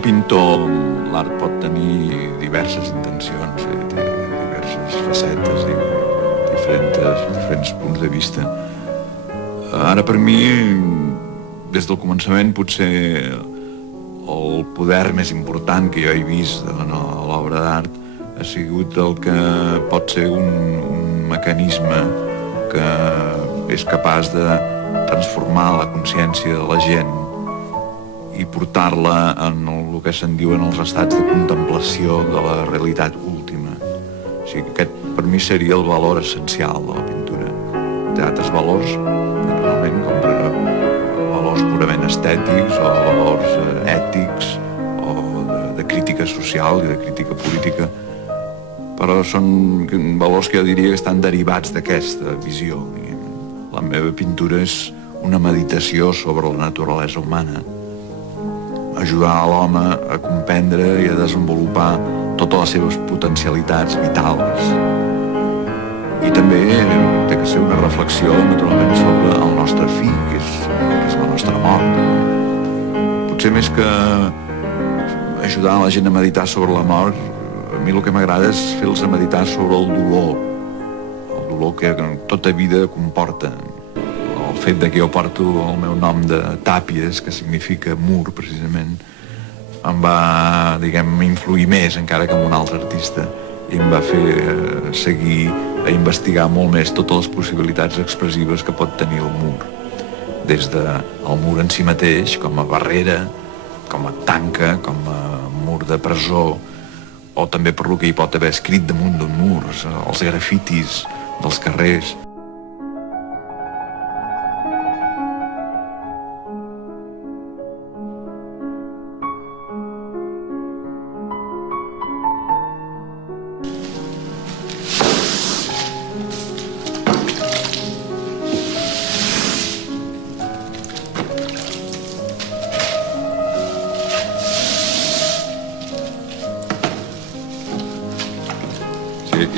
un pintor, l'art pot tenir diverses intencions, té diverses facetes, diferents punts de vista. Ara, per mi, des del començament, potser el poder més important que jo he vist a l'obra d'art ha sigut el que pot ser un mecanisme que és capaç de transformar la consciència de la gent i portar-la en el que se'n diuen els estats de contemplació de la realitat última. O sigui, aquest per mi seria el valor essencial de la pintura. Té altres valors, naturalment, com valors purament estètics o valors ètics o de crítica social i de crítica política, però són valors que jo diria que estan derivats d'aquesta visió. La meva pintura és una meditació sobre la naturalesa humana, ajudar a l'home a comprendre i a desenvolupar totes les seves potencialitats vitals. I també té que ser una reflexió, naturalment, sobre el nostre fi, que és la nostra mort. Potser més que ajudar a la gent a meditar sobre la mort, a mi el que m'agrada és fer-los meditar sobre el dolor que tota vida comporta. El fet que jo porto el meu nom de Tàpies, que significa mur, precisament, em va, influir més encara que amb un altre artista i em va fer seguir a investigar molt més totes les possibilitats expressives que pot tenir el mur. Des del mur en si mateix, com a barrera, com a tanca, com a mur de presó, o també per lo que hi pot haver escrit damunt d'un mur, els grafitis dels carrers.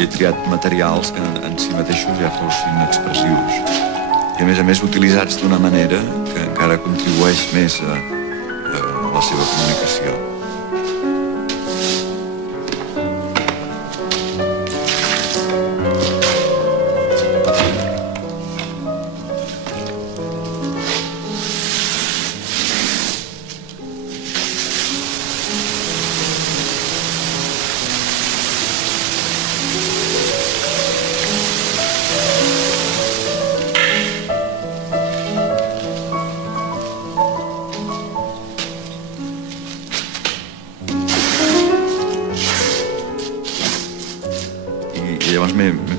He triat materials que en si mateixos ja fossin expressius i, a més, utilitzats d'una manera que encara contribueix més a la seva comunicació. Llavors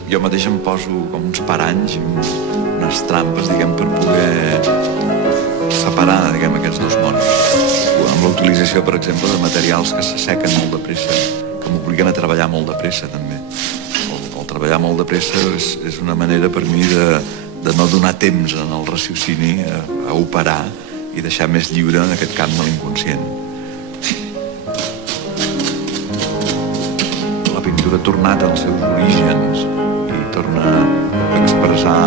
jo mateix em poso com uns paranys, unes trampes, per poder separar, aquests dos mons. Amb la utilització, per exemple, de materials que s'assequen molt de pressa, que m'obliguen a treballar molt de pressa, també. El treballar molt de pressa és una manera per mi de no donar temps en el raciocini a operar i deixar més lliure en aquest camp de l'inconscient. Ha tornat als seus orígens i torna a expressar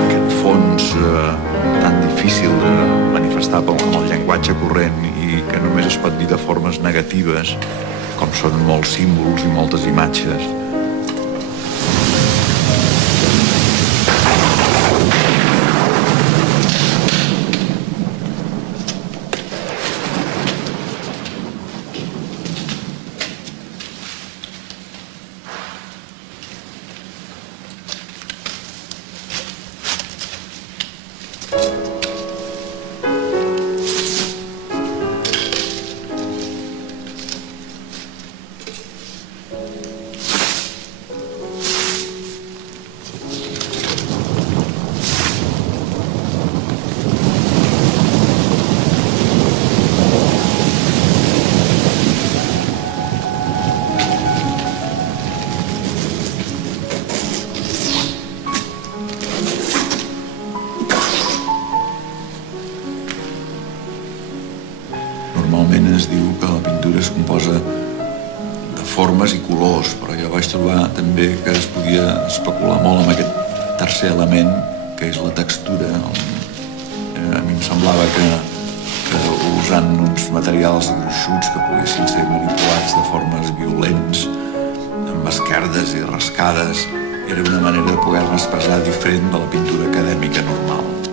aquest fons tan difícil de manifestar amb el llenguatge corrent i que només es pot dir de formes negatives, com són molts símbols i moltes imatges. Normalment es diu que la pintura es composa de formes i colors, però jo vaig trobar també que es podia especular molt amb aquest tercer element, que és la textura. A mi em semblava que usant uns materials gruixuts que poguessin ser manipulats de formes violents, amb esquerdes i rascades. Era una manera de poder-me expressar diferent de la pintura acadèmica normal.